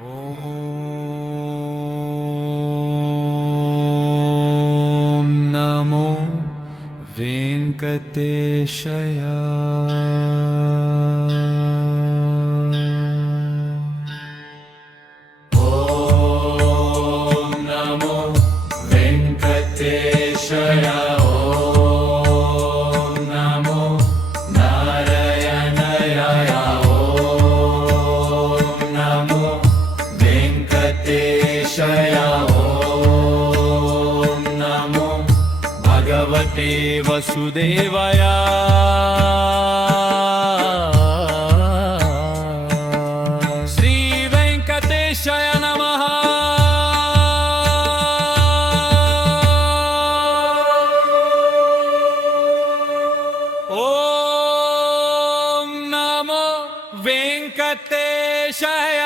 ॐ नमो वेङ्कटेशाय। ॐ नमो वेङ्कटेशाय। ॐ नमो नारायणाय। ॐ नमो वेङ्कटेशाय। ॐ नमो भगवते वसुदेवाय। श्री वेङ्कटेशाय नमः। ॐ नमो वेङ्कटेशाय।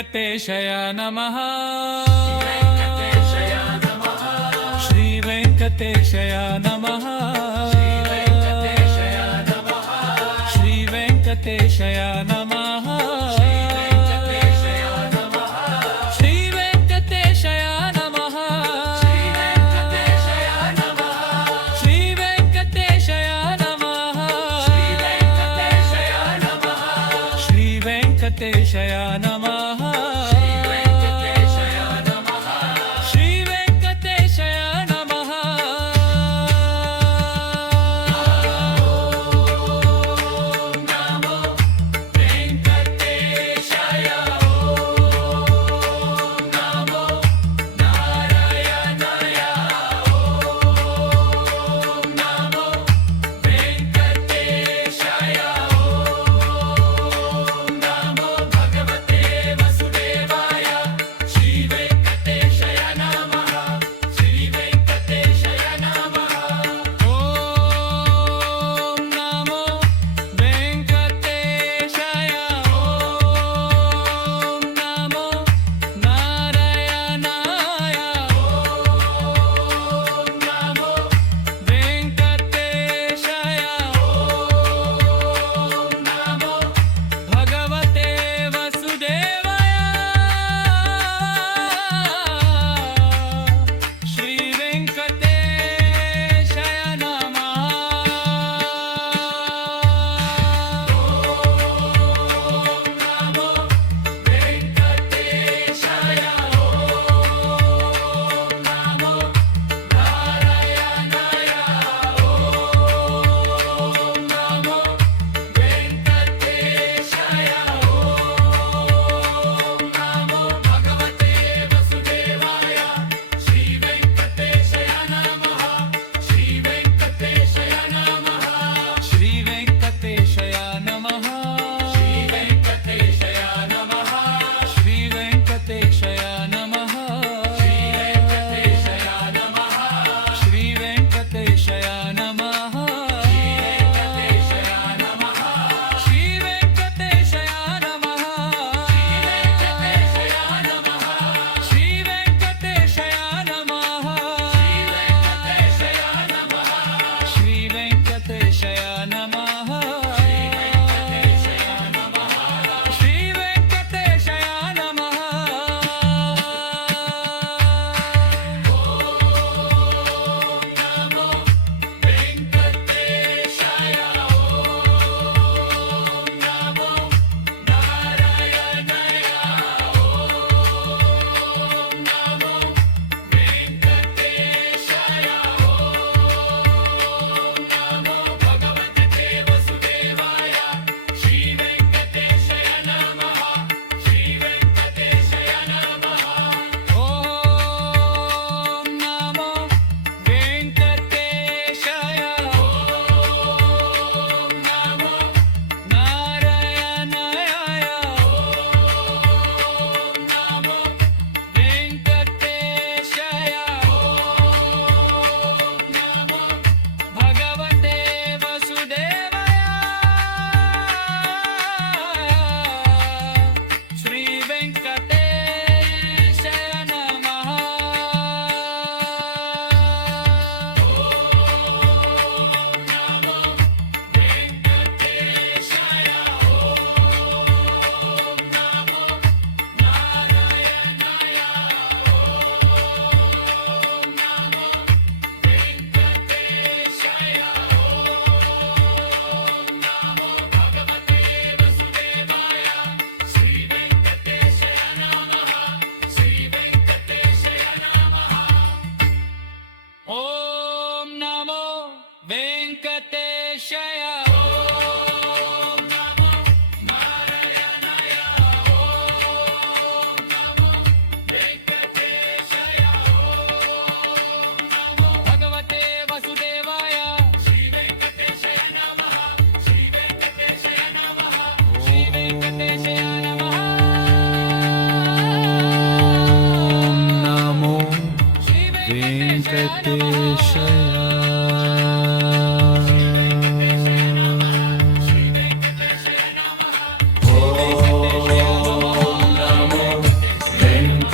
वेङ्कटेशाय नमः। श्री वेङ्कटेशाय नमः। श्री वेङ्कटेशाय नमः। श्री वेङ्कटेशाय नमः। श्री वेङ्कटेशाय नमः। श्री वेङ्कटेशाय नमः। भगवते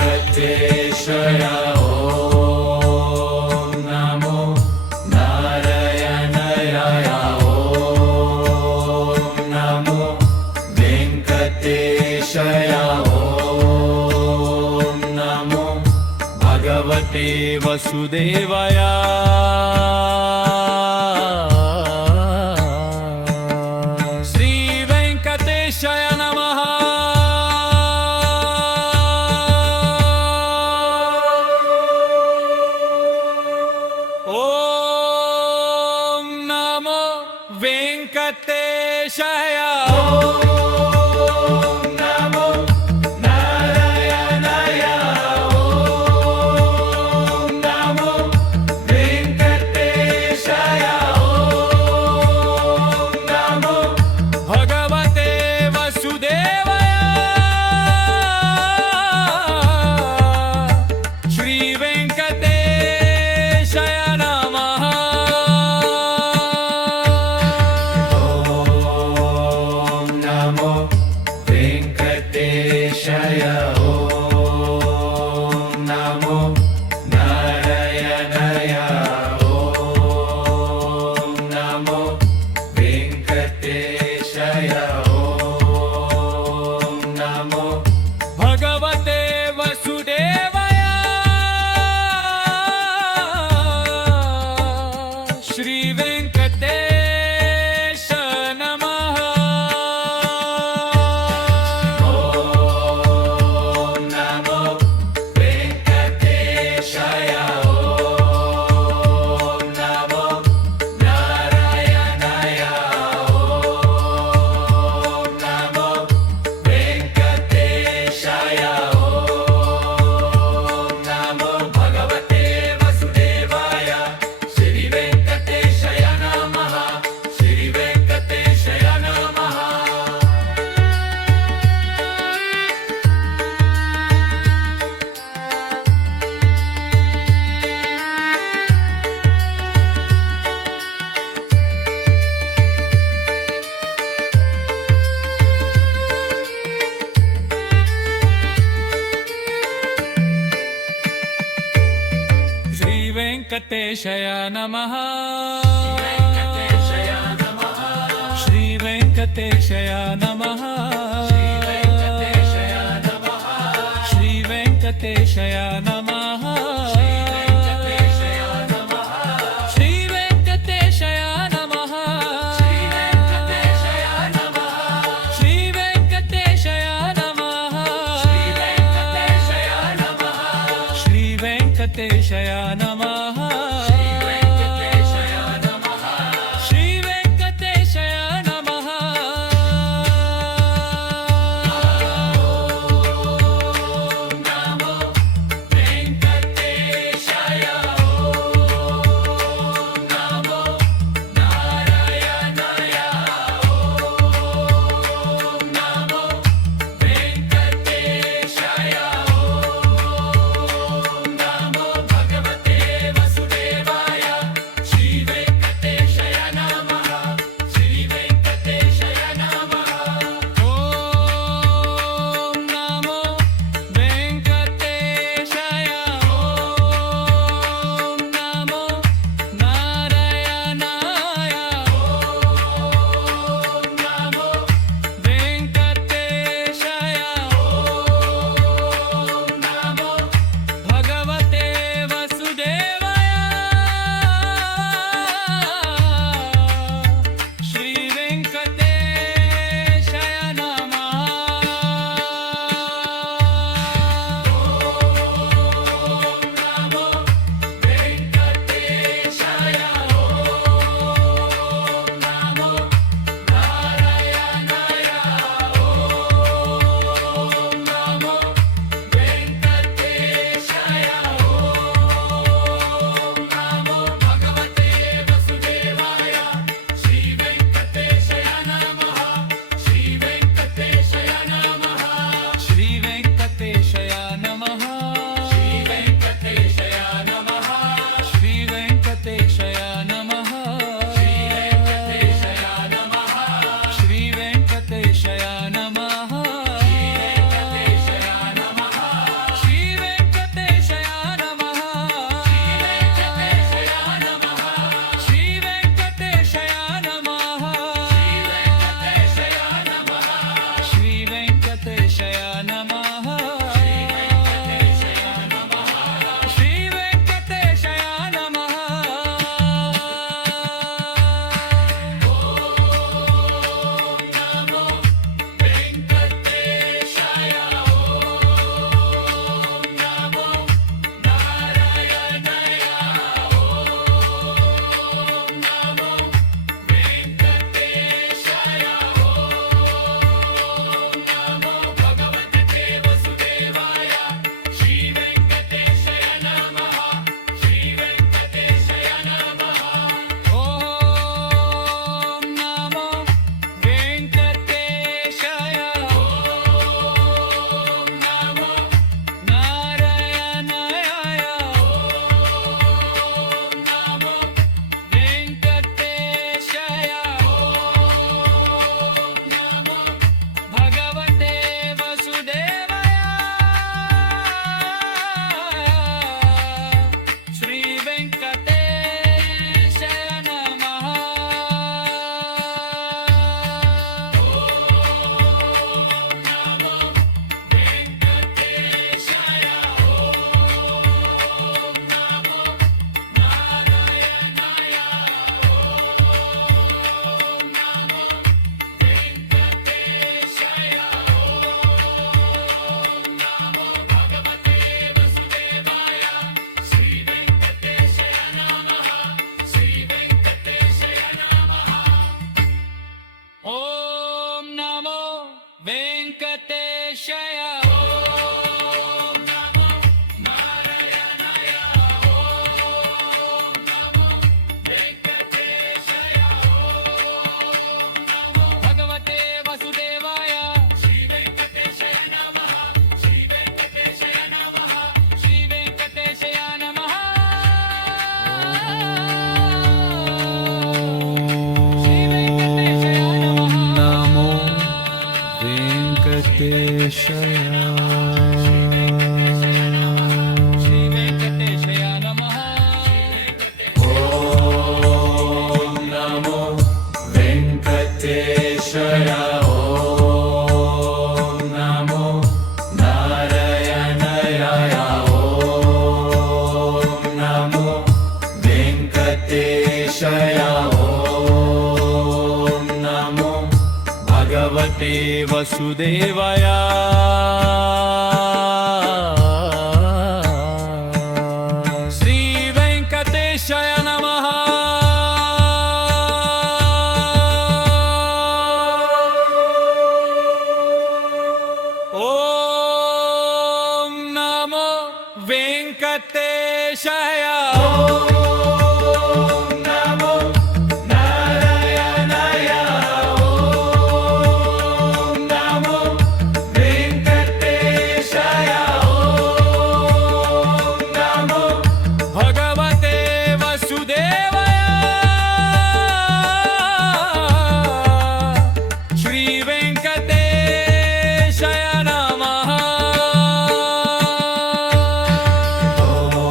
ವೆಂಕಟೇಶಯ ಓಂ ನಮೋ ನಾರಾಯಣಯ ಓಂ ನಮೋ ವೆಂಕಟೇಶಯ ಓಂ ನಮೋ ಭಗವತೆ ವಸುದೇವಯ ಶ್ರೀ ವೆಂಕಟೇಶಯ ನಮಃ ಓಂ ನಮೋ ವೆಂಕಟೇಶಯ ಓಂ ನಮೋ ನಾರಾಯಣಯ ಓಂ ನಮೋ ವೆಂಕಟೇಶಯ ಓಂ ನಮೋ ಭಗವತೆ ವಸುದೇವಯ ಶ್ರೀ ವೆಂಕಟೇಶಯ ನಮಃ ಓಂ ನಮೋ ವೆಂಕಟೇಶಯ ಓಂ ನಮೋ ನಾರಾಯಣಯ ಓಂ ನಮೋ ವೆಂಕಟೇಶಯ ಓಂ ನಮೋ ಭಗವತೆ ವಸುದೇವಯ ಶ್ರೀ ವೆಂಕಟೇಶ ನಮಃ ಓಂ ನಮೋ ವೆಂಕಟೇಶಯ ಓಂ ನಮೋ ನಾರಾಯಣಯ ಓಂ ನಮೋ ವೆಂಕಟೇಶಯ ಓಂ ನಮೋ ಭಗವತೆ ವಸುದೇವಾಯ ಶ್ರೀ ವೆಂಕಟೇಶಯ ನಮಃ ಶ್ರೀ ವೆಂಕಟೇಶಯ ನಮಃ ಶ್ರೀ ವೆಂಕಟೇಶಯ ನಮಃ ಶ್ರೀ ವೆಂಕಟೇಶಯ ನಮಃ ಶ್ರೀ ವೆಂಕಟೇಶಯ ನಮಃ ಶ್ರೀ ವೆಂಕಟೇಶಯ ನಮಃ ಶ್ರೀ ವೆಂಕಟೇಶಯ ನಮಃ ಶ್ರೀ ವೆಂಕಟೇಶಯ ನಮಃ ಶ್ರೀ ವೆಂಕಟೇಶಯ ನಮಃ ಓಂ ನಮೋ ವೆಂಕಟೇಶಯ ಓಂ ನಮೋ ನಾರಾಯಣಯ ಓಂ ನಮೋ ವೆಂಕಟೇಶಯ ಓಂ ನಮೋ ಭಗವತೆ ವಸುದೇವಯ ಶ್ರೀ ವೆಂಕಟೇಶಯ ನಮಃ ಓಂ ನಮೋ ವೆಂಕಟೇಶಯ ಓಂ ನಮೋ ನಾರಾಯಣಾಯ ಓಂ ನಮೋ ವೆಂಕಟೇಶಯ ಓಂ ನಮೋ ಭಗವತೆ ವಸುದೇವಾಯ ಶ್ರೀ ವೆಂಕಟೇಶಯ ನಮಃ ಓಂ ನಮೋ ವೆಂಕಟೇಶಯ ಓಂ ನಮೋ ನಾರಾಯಣಾಯ ಓಂ ನಮೋ ವೆಂಕಟೇಶಯ ಓಂ ನಮೋ ಭಗವತೆ ವಸುದೇವಾಯ ಶ್ರೀ ವೆಂಕಟೇಶಯ ನಮಃ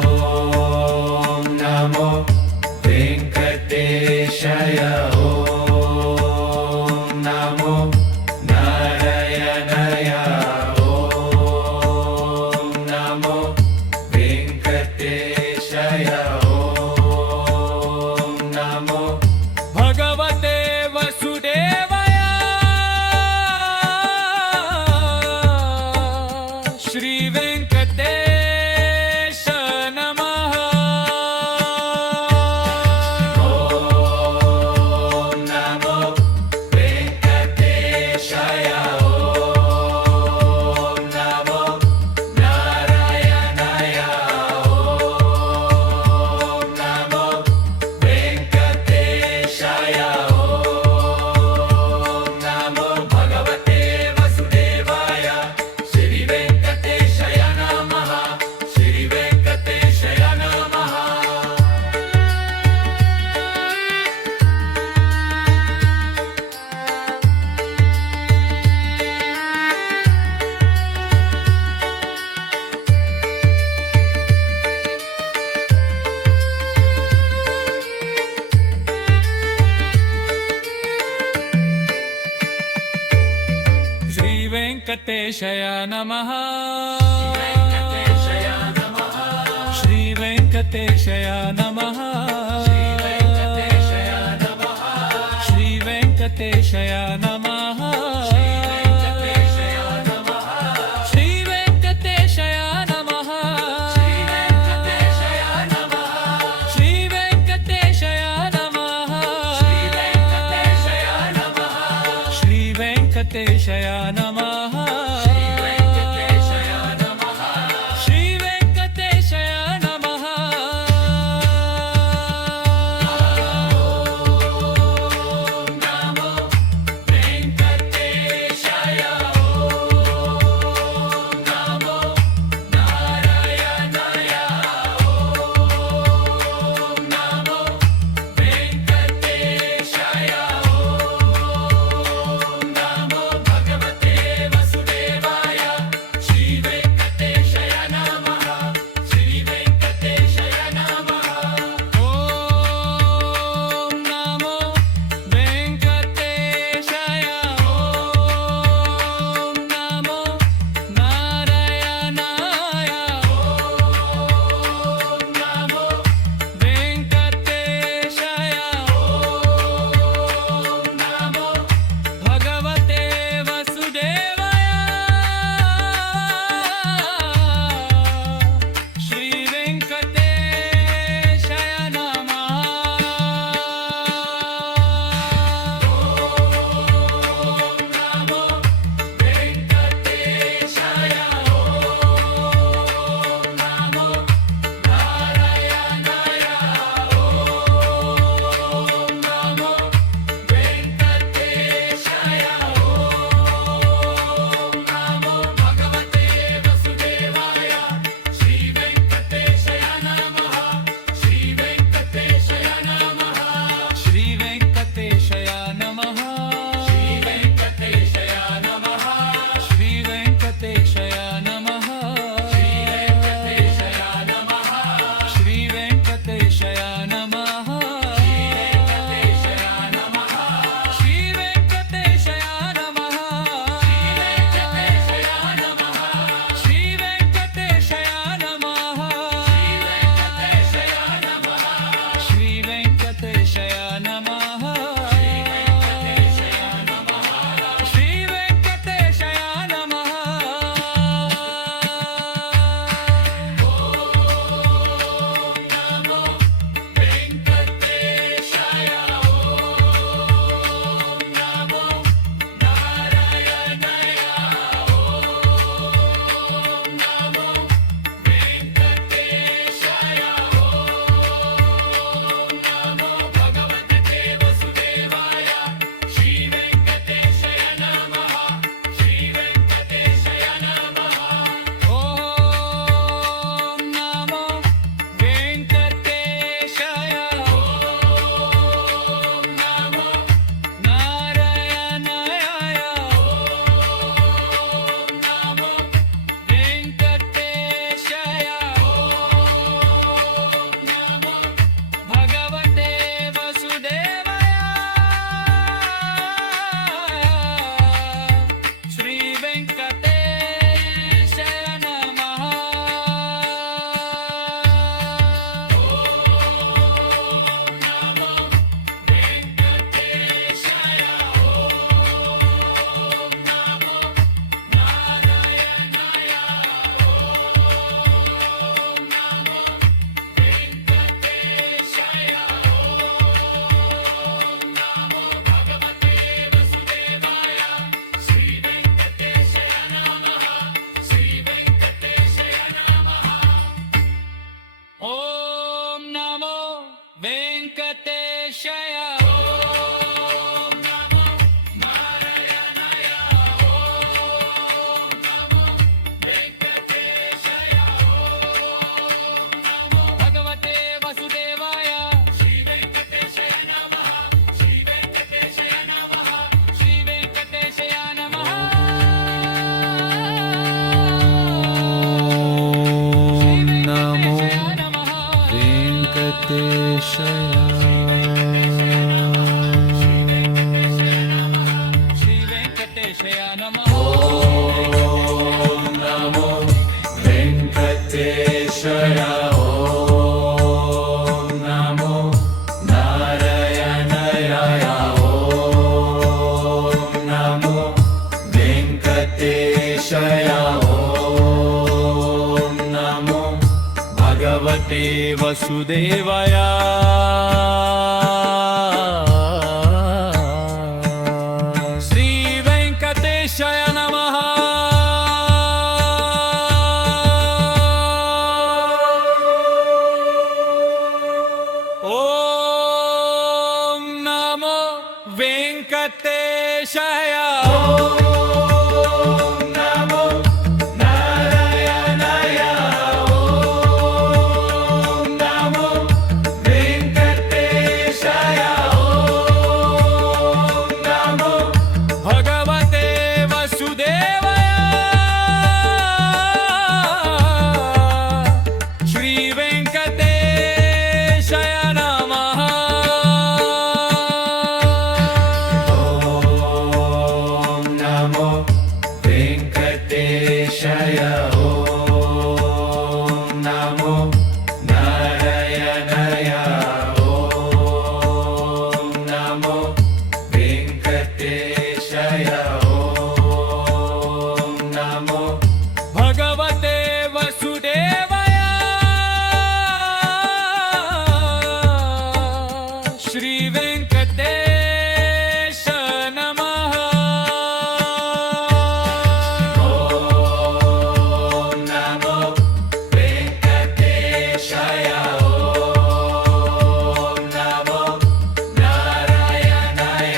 ಓಂ ನಮೋ ವೆಂಕಟೇಶಯ ಓಂ ನಮೋ ನಾರಾಯಣಾಯ ಓಂ ನಮೋ ವೆಂಕಟೇಶಯ ಓಂ ನಮೋ ಭಗವತೆ ವಸುದೇವಾಯ ಶ್ರೀ ವೆಂಕಟೇಶ ನಮಃ ಓಂ ನಮೋ ವೆಂಕಟೇಶಯ ಓಂ ನಮೋ ನಾರಾಯಣಾಯ ಓಂ ನಮೋ ವೆಂಕಟೇಶಯ ಓಂ ನಮೋ ಭಗವತೆ ವಸುದೇವಾಯ ಶ್ರೀ ವೆಂಕಟೇಶಯ ನಮಃ ಶ್ರೀ ವೆಂಕಟೇಶಯ ನಮಃ ಶ್ರೀ ವೆಂಕಟೇಶಯ ನಮಃ ಶ್ರೀ ವೆಂಕಟೇಶಯ ನಮಃ ಶ್ರೀ ವೆಂಕಟೇಶಯ ನಮಃ ಶ್ರೀ ವೆಂಕಟೇಶಯ ನಮಃ ಶ್ರೀ ವೆಂಕಟೇಶಯ ನಮಃ ಶ್ರೀ ವೆಂಕಟೇಶಯ ನಮಃ ಶ್ರೀ ವೆಂಕಟೇಶಯ ನಮಃ ಭಗವತೆ ಶ್ರೀ ವೆಂಕಟೇಶಯ ನಮಃ ನಮೋ ವೆಂಕಟೇಶಯ ಓಂ ನಮೋ ನಾರಾಯಣಾಯ ಓಂ ನಮೋ ವೆಂಕಟೇಶಯ ಓಂ ನಮೋ ಭಗವತೆ ವಸುದೇವಾಯ ಶ್ರೀ ವೆಂಕಟೇಶಯ ನಮಃ ಓಂ ನಮೋ ವೆಂಕಟೇಶಯ ಓಂ ನಮೋ ನಾರಾಯಣಾಯ ಓಂ ನಮೋ ವೆಂಕಟೇಶಯ ಓಂ ನಮೋ ಭಗವತೆ ವಸುದೇವಯ ಶ್ರೀ ವೆಂಕಟೇಶಯ ನಮಃ ಓಂ ನಮೋ ವೆಂಕಟೇಶಯ ಓಂ ನಮೋ ನಾರಾಯಣಾಯ ಓಂ ನಮೋ ವೆಂಕಟೇಶಯ ಓಂ ನಮೋ ಭಗವತೆ ವಸುದೇವಯ ಶ್ರೀ ವೆಂಕಟೇಶ ನಮಃ ಓಂ ನಮೋ ವೆಂಕಟೇಶಯ ಓಂ ನಮೋ ನಾರಾಯಣಾಯ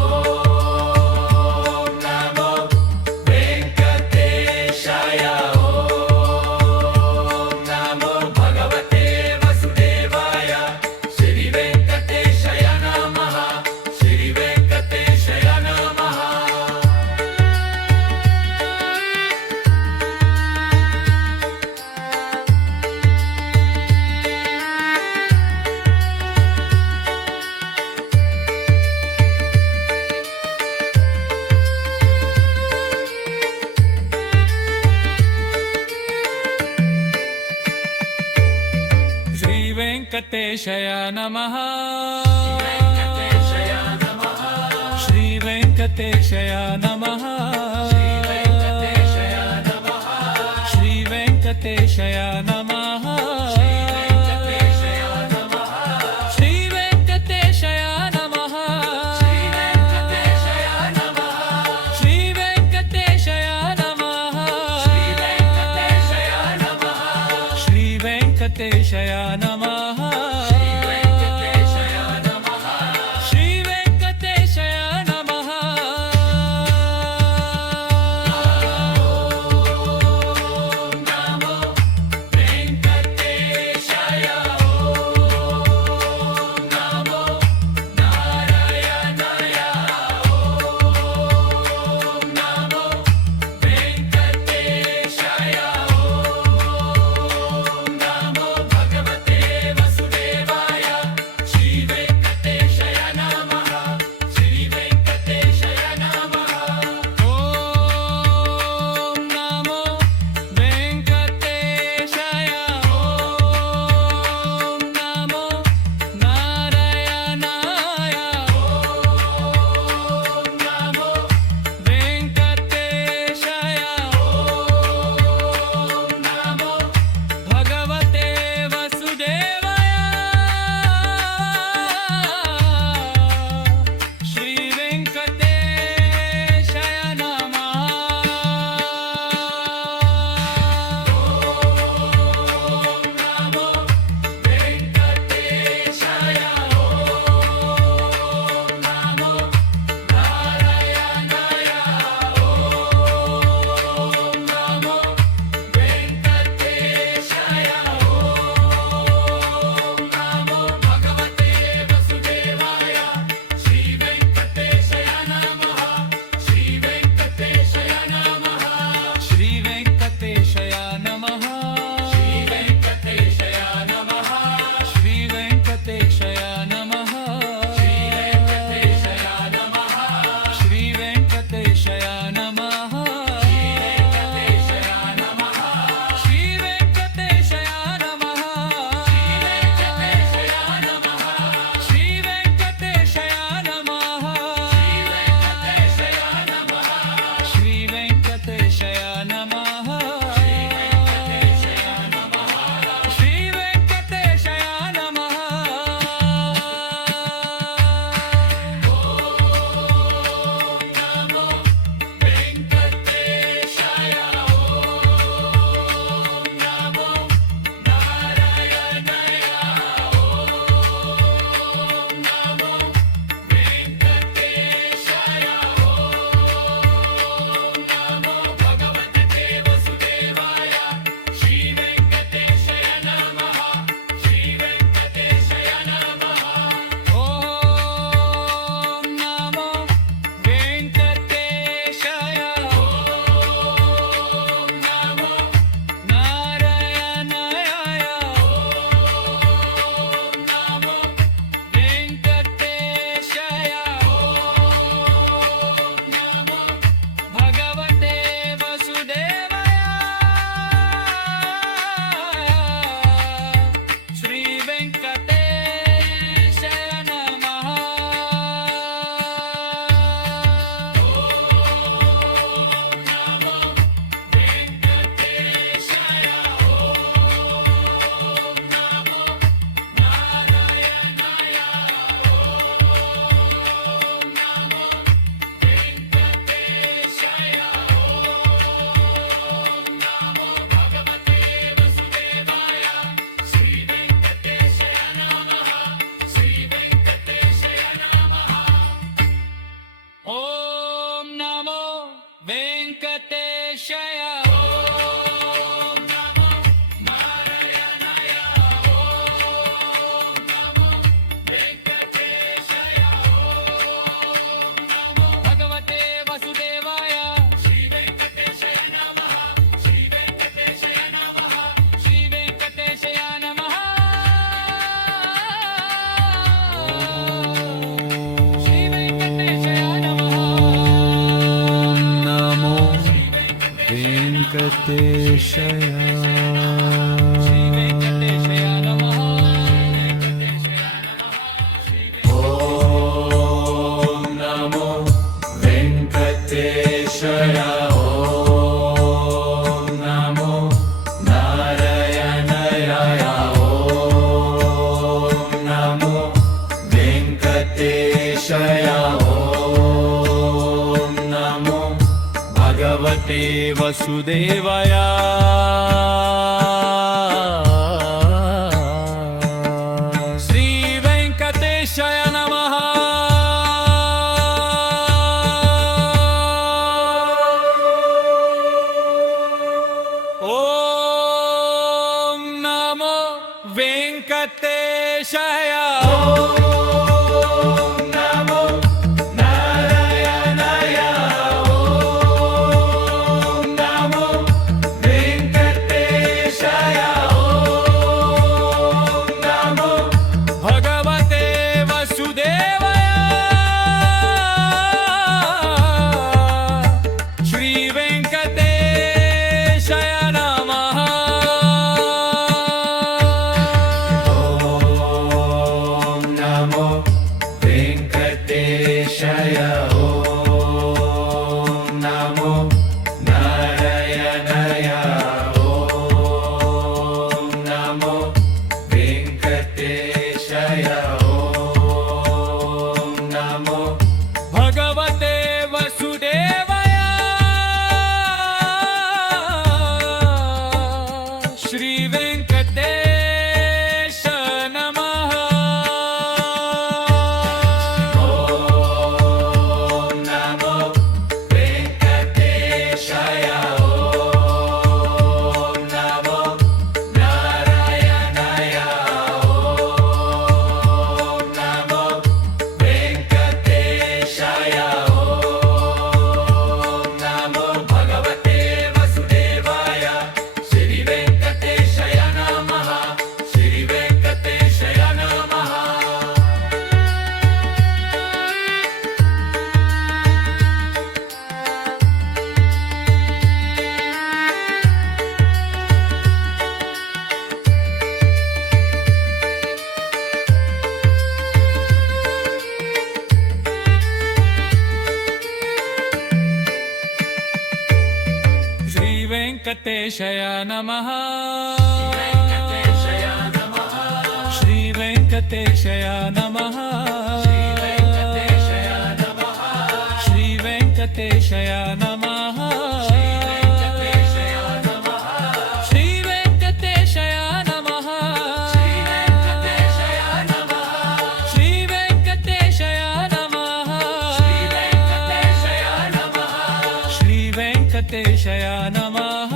ಓಂ ನಮೋ ವೆಂಕಟೇಶಯ ಓಂ ನಮೋ ಭಗವತೆ ವಸುದೇವಾಯ ಶ್ರೀ ವೆಂಕಟೇಶಯ ನಮಃ ಶ್ರೀ ವೆಂಕಟೇಶಯ ನಮಃ ಶ್ರೀ ವೆಂಕಟೇಶಯ ನಮಃ ಶ್ರೀ ವೆಂಕಟೇಶಯ ನಮಃ ಶ್ರೀ ವೆಂಕಟೇಶಯ ನಮಃ ಶ್ರೀ ವೆಂಕಟೇಶಯ ನಮಃ ಶ್ರೀ ವೆಂಕಟೇಶಯ ನಮಃ ಶ್ರೀ ವೆಂಕಟೇಶಯ ನಮಃ ಶ್ರೀ ವೆಂಕಟೇಶಯ ನಮಃ ಭಗವತೆ ವಸುದೇವ वसुदेवाय श्री वेंकटेशाय नमः ओम नमो वेंकटेशाय भगवते वसुदेवाय श्री वेंकटेशाय नमः ॐ नमो वेङ्कटेशाय ॐ नमो नारायणाय ॐ नमो वेङ्कटेशाय ॐ नमो भगवते वसुदेवाय श्री वेंकटेश नमः ॐ नमो वेङ्कटेशाय ॐ नमो नारायणाय ॐ नमो वेङ्कटेशाय ॐ नमो भगवते वसुदेवाय श्रीवेङ्कटेशाय नमः श्रीवेङ्कटेशाय नमः श्री वेंकटेशाय नमः श्री वेंकटेशाय नमः श्री वेंकटेशाय नमः श्री वेंकटेशाय नमः श्री वेंकटेशाय नमः श्री वेंकटेशाय नमः श्री वेंकटेशाय नमः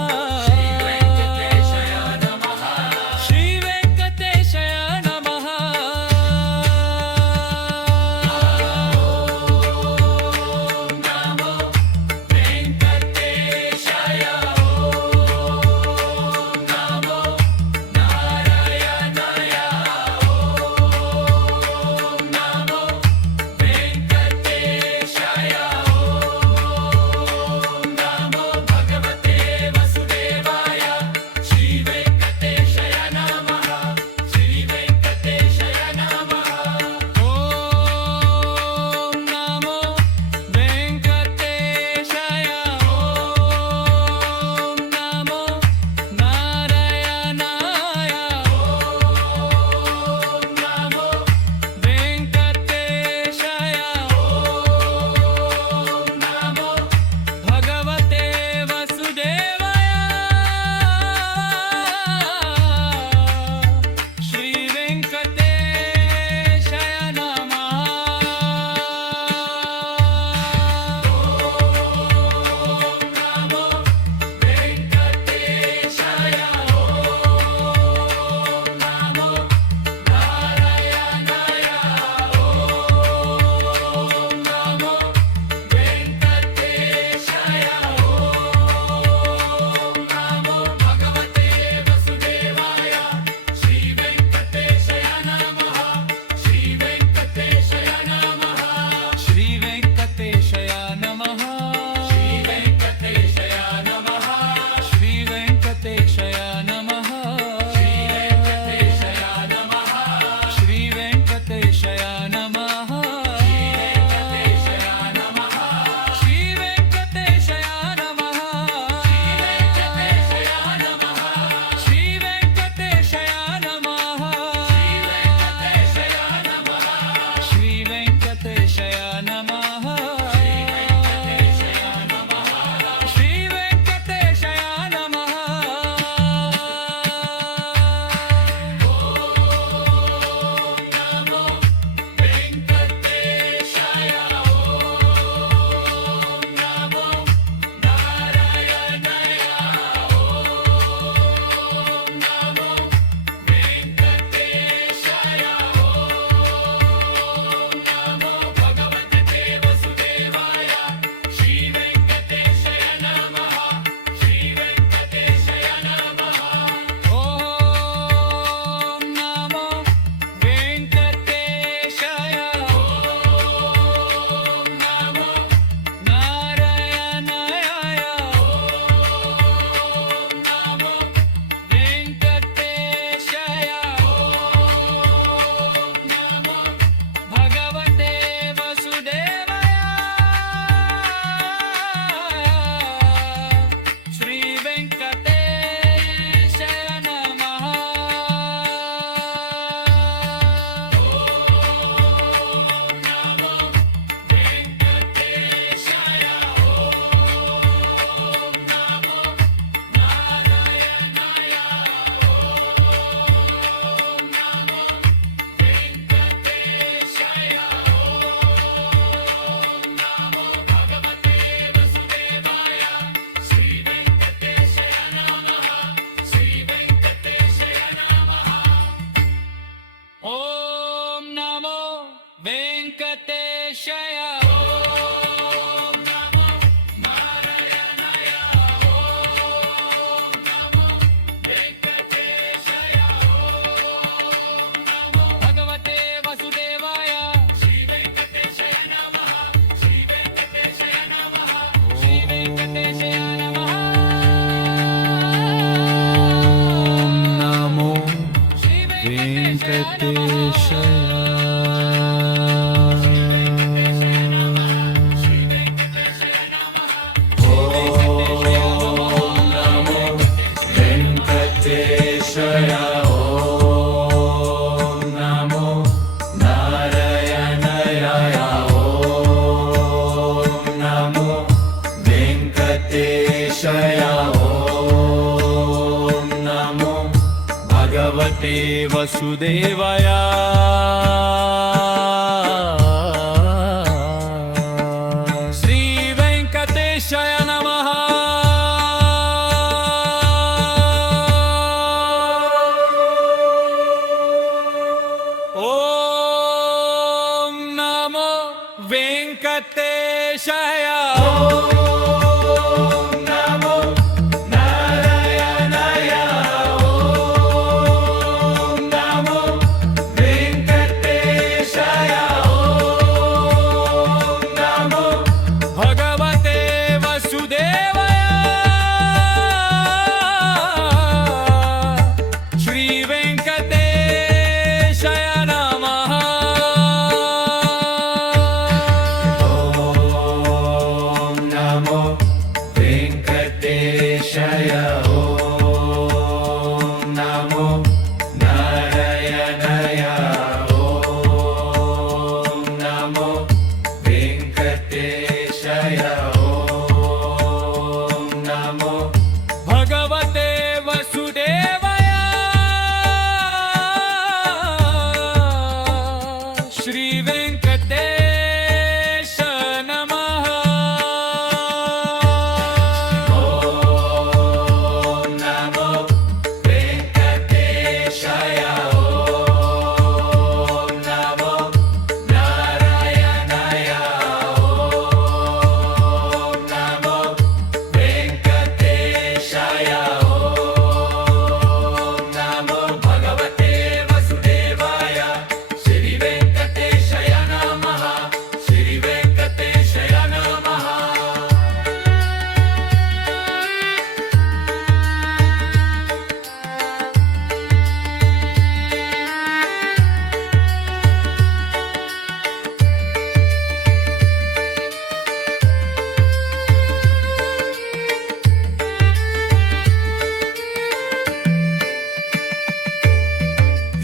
भगवते ಭಗವತೆ ವಸುದೇವಾಯ ಶ್ರೀ ವೆಂಕಟೇಶಯ ನಮಃ ಶ್ರೀ ವೆಂಕಟೇಶಯ ನಮಃ ಶ್ರೀ ವೆಂಕಟೇಶಯ ನಮಃ ನಮೋ ಶ್ರೀ ವೆಂಕಟೇಶಯ ವೆಂಕಟೇಶಯ ಓಂ ನಮೋ ನಾರಾಯಣಾಯ ಓಂ ನಮೋ ವೆಂಕಟೇಶಯ ಓಂ ನಮೋ ಭಗವತೆ ವಸುದೇವಯ ಶ್ರೀ ವೆಂಕಟೇಶಯ ನಮಃ ಓಂ ನಮೋ ವೆಂಕಟೇಶಯ ಓಂ ನಮೋ ನಾರಾಯಣಾಯ ಓಂ ನಮೋ ವೆಂಕಟೇಶಯ ಓಂ ನಮೋ ಭಗವತೆ ವಸುದೇವಯ ಶ್ರೀ ವೆಂಕಟೇಶಯ ನಮಃ ಓಂ ನಮೋ ವೆಂಕಟೇಶಯ ಓಂ ನಮೋ ನಾರಾಯಣಾಯ ಓಂ ನಮೋ ವೆಂಕಟೇಶಯ ಓಂ ನಮೋ ಭಗವತೆ ವಸುದೇವಯ ಶ್ರೀ ವೆಂಕಟೇಶ ನಮಃ ಓಂ ನಮೋ ವೆಂಕಟೇಶಯ ಓಂ ನಮೋ ನಾರಾಯಣಾಯ ಓಂ ನಮೋ ವೆಂಕಟೇಶಯ ಓಂ ನಮೋ ಭಗವತೆ ವಸುದೇವಾಯ ಶ್ರೀ ವೆಂಕಟೇಶಯ ನಮಃ ಶ್ರೀ ವೆಂಕಟೇಶಯ ನಮಃ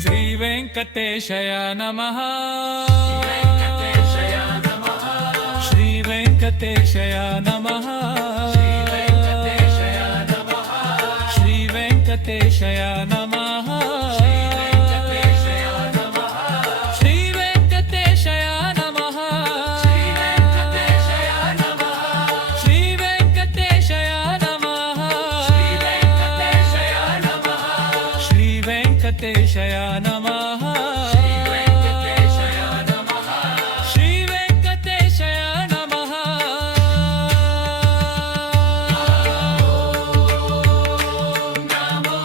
ಶ್ರೀ ವೆಂಕಟೇಶಯ ನಮಃ ಶ್ರೀ ವೆಂಕಟೇಶಯ ನಮಃ ಶ್ರೀ ವೆಂಕಟೇಶಯ ನಮಃ ಶ್ರೀ ವೆಂಕಟೇಶಯ ನಮಃ ಶ್ರೀ ವೆಂಕಟೇಶಯ ನಮಃ ಶ್ರೀ ವೆಂಕಟೇಶಯ ನಮಃ ಶ್ರೀ ವೆಂಕಟೇಶಯ ನಮಃ ಓಂ ನಮೋ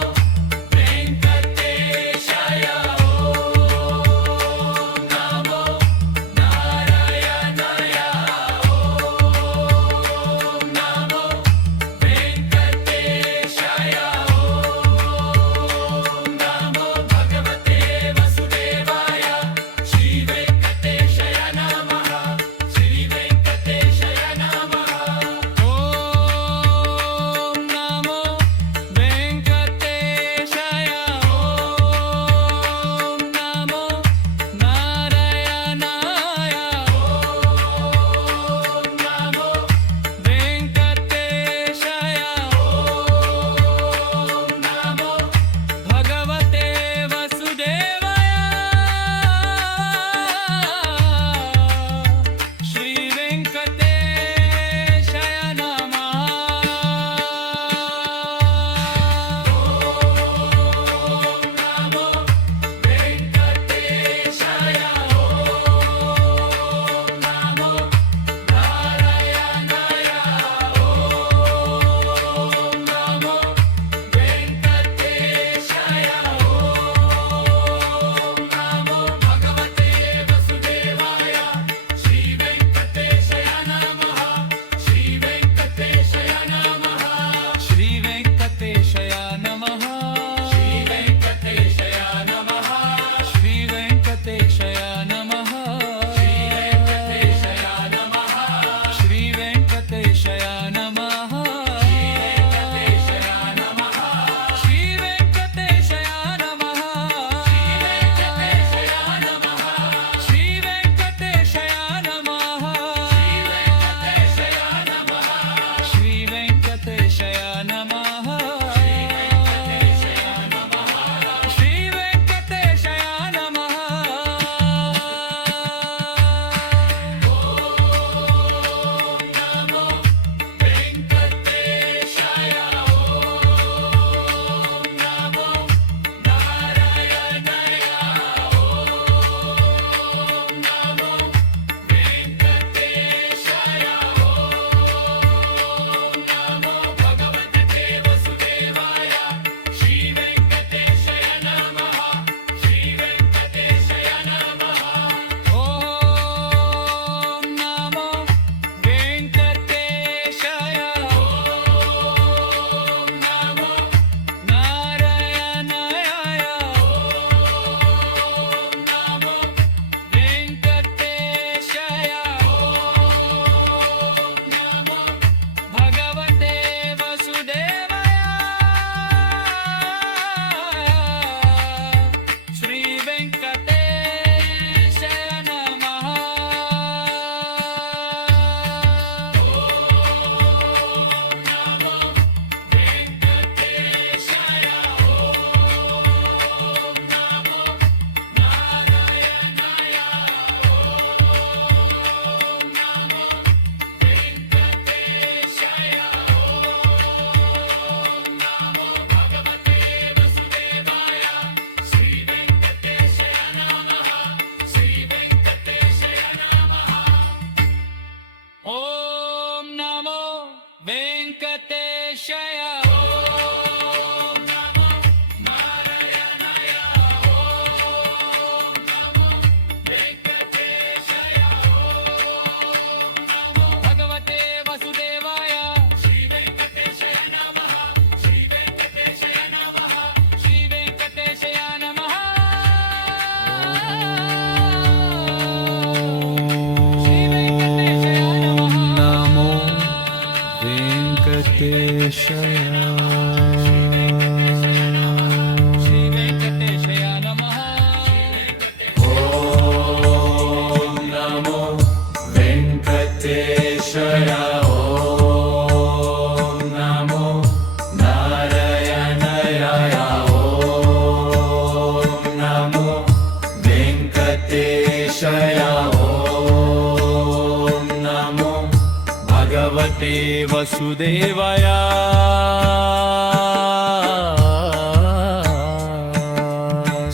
भगवते वसुदेवाय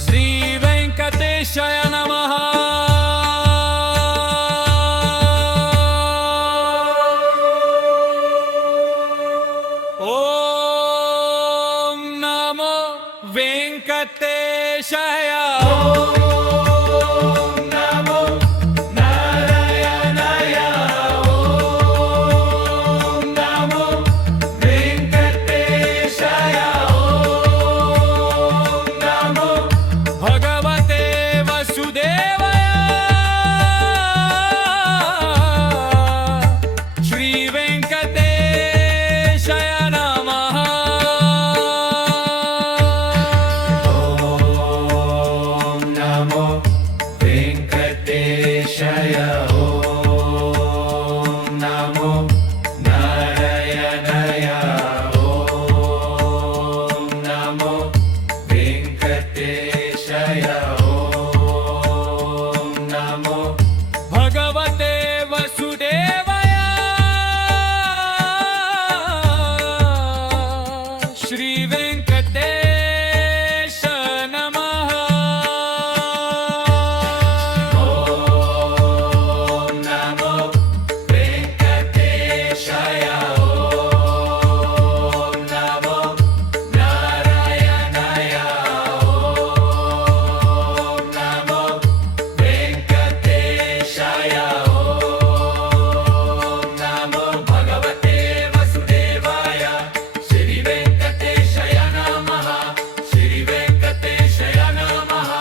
श्री वेंकटेशाय नमः ॐ नमो वेंकटेशाय नमो नारायणाय ॐ नमो वेङ्कटेशाय ॐ नमो भगवते वसुदेवाय श्री वेंकटेशाय नमः ॐ नमो वेङ्कटेशाय ॐ नमो नारायणाय ॐ नमो वेङ्कटेशाय ॐ नमो भगवते वसुदेवाय श्री वेंकटेश नमः ॐ नमो वेङ्कटेशाय ॐ नमो नारायणाय ॐ नमो वेङ्कटेशाय ॐ नमो भगवते वसुदेवाय श्री वेङ्कटेशाय नमः श्री वेङ्कटेशाय नमः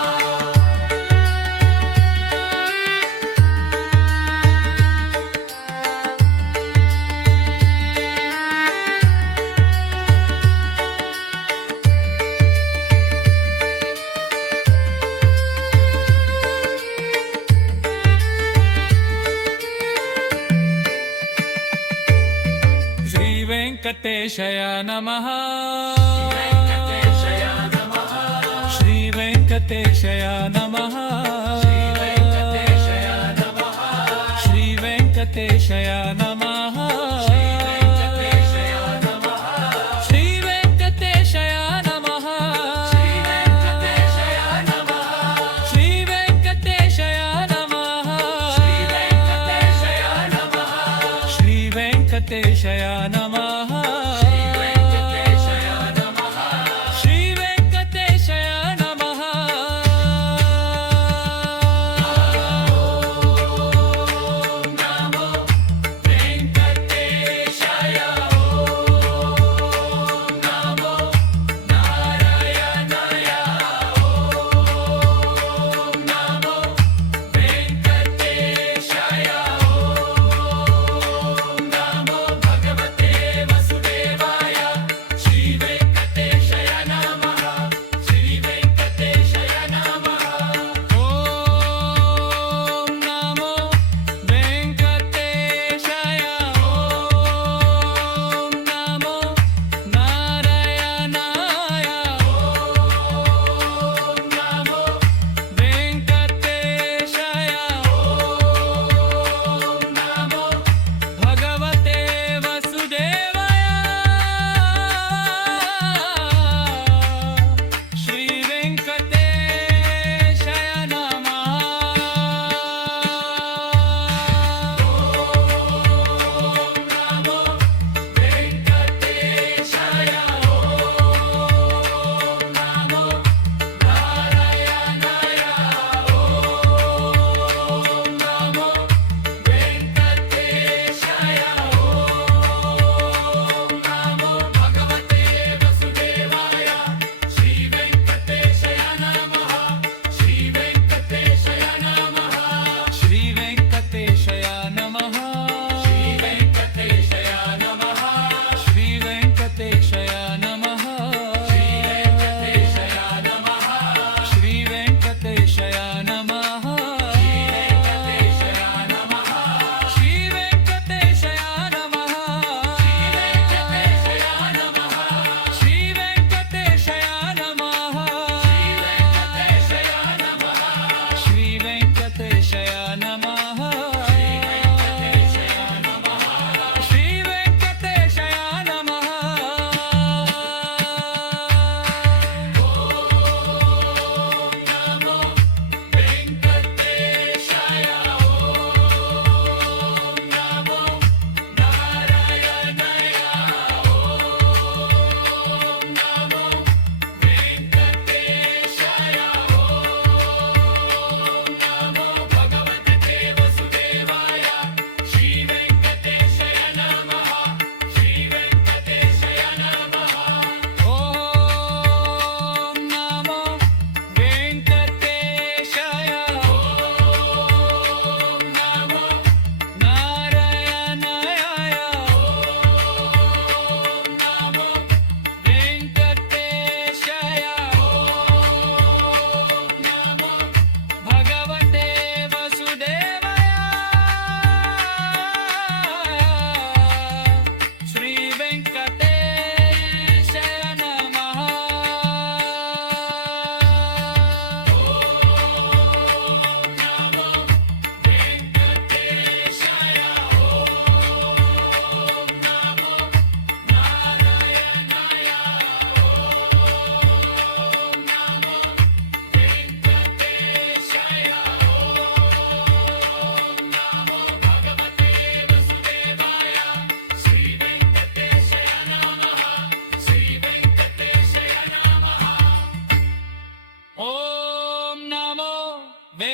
श्री वेंकटेशाय नमः श्री वेंकटेशाय नमः श्री वेंकटेशाय नमः श्री वेंकटेशाय नमः श्री वेंकटेशाय नमः श्री वेंकटेशाय नमः श्री वेंकटेशाय नमः नमो वेङ्कटेशाय नमो नारायणाय नमो वेङ्कटेशाय नमो भगवते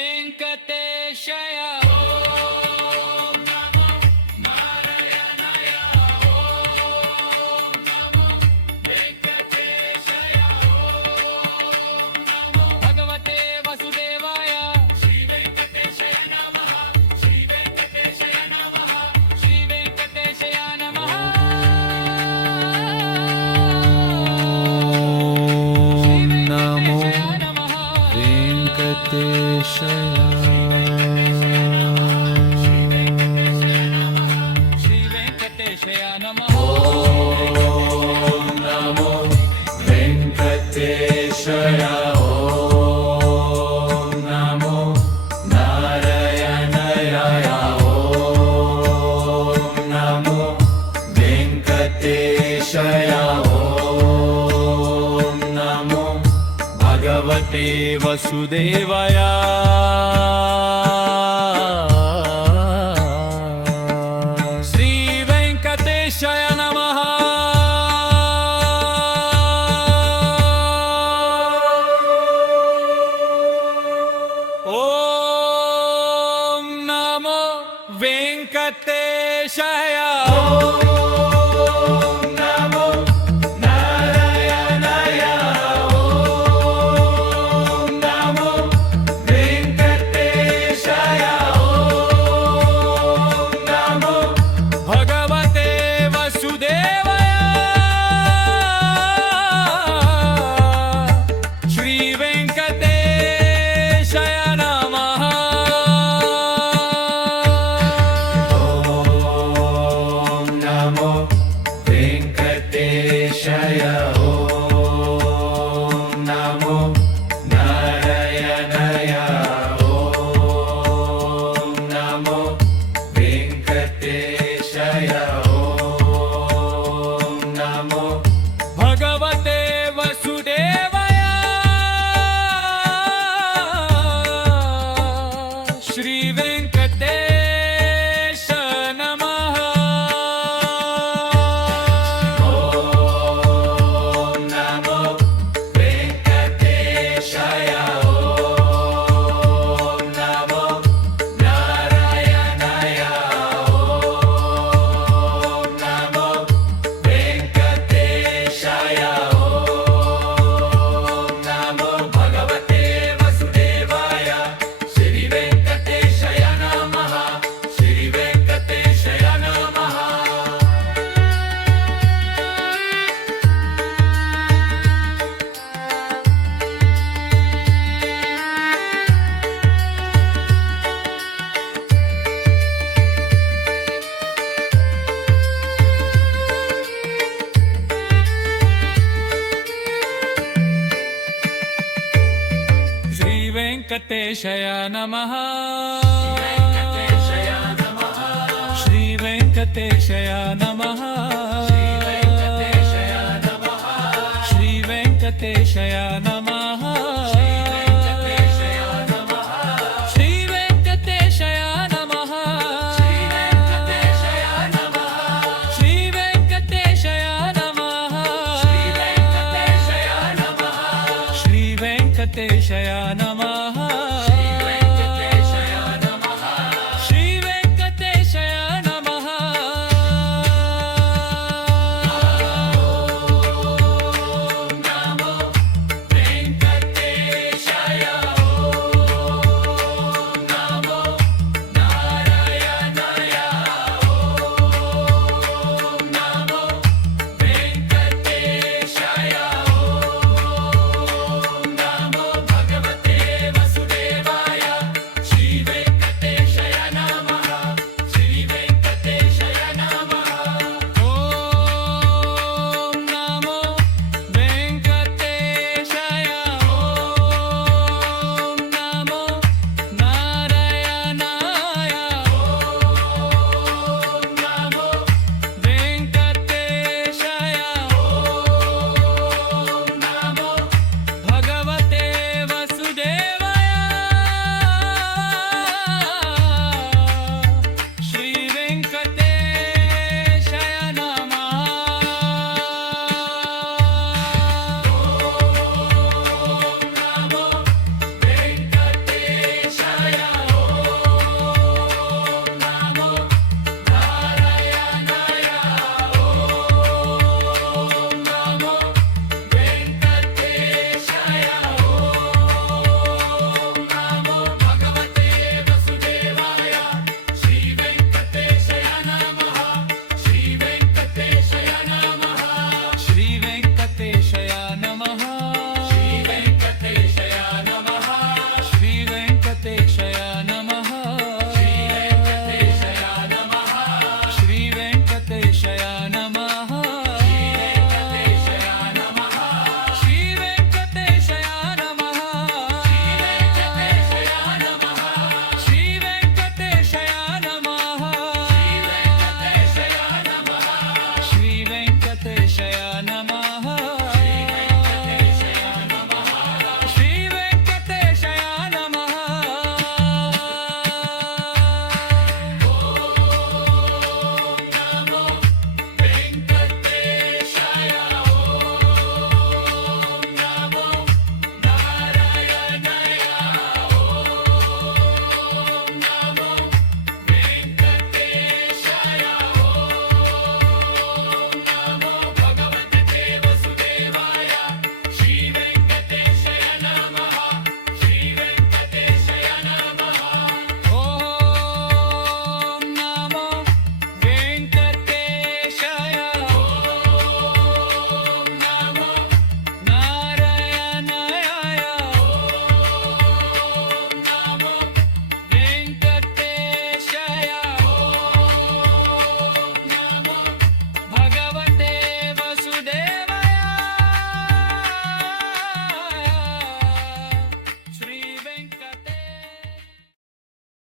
వెంకటేశయ భగవతే వసుదేవాయ శ్రీ వెంకటేశయ నమః శ్రీ వెంకటేశయ నమః శ్రీ వెంకటేశయ నమః నమో నమః శ్రీ వెంకటేశయ నమః నమో వెంకటేశయ ఓం నమో నారాయణాయ ఓం నమో వెంకటేశయ ఓం నమో భగవతే వసుదేవాయ శ్రీ వెంకటేశయ నమః ఓం నమో వెంకటేశయ ఓం నమో నారాయణాయ ఓం నమో వెంకటేశయ ఓం నమో భగవతే వసుదేవాయ శ్రీ వెంకటేశయ నమః ఓం నమో వెంకటేశయ ఓం నమో నారాయణాయ ఓం నమో వెంకటేశయ ఓం నమో భగవతే వసుదేవాయ శ్రీ వెంకటేశ నమః ఓం నమో వెంకటేశయ ఓం నమో నారాయణాయ ఓం నమో వెంకటేశయ ఓం నమో భగవతే వసుదేవాయ శ్రీ వెంకటేశయ నమః శ్రీ వెంకటేశయ నమః శ్రీ వెంకటేశయ నమః శ్రీ వెంకటేశయ నమః శ్రీ వెంకటేశయ నమః శ్రీ వెంకటేశయ నమః శ్రీ వెంకటేశయ నమః శ్రీ వెంకటేశయ నమః